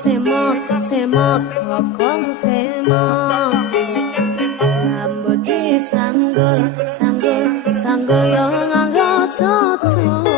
semok kokong semok rambut disanggul sanggul sanggul yo nganggo tutu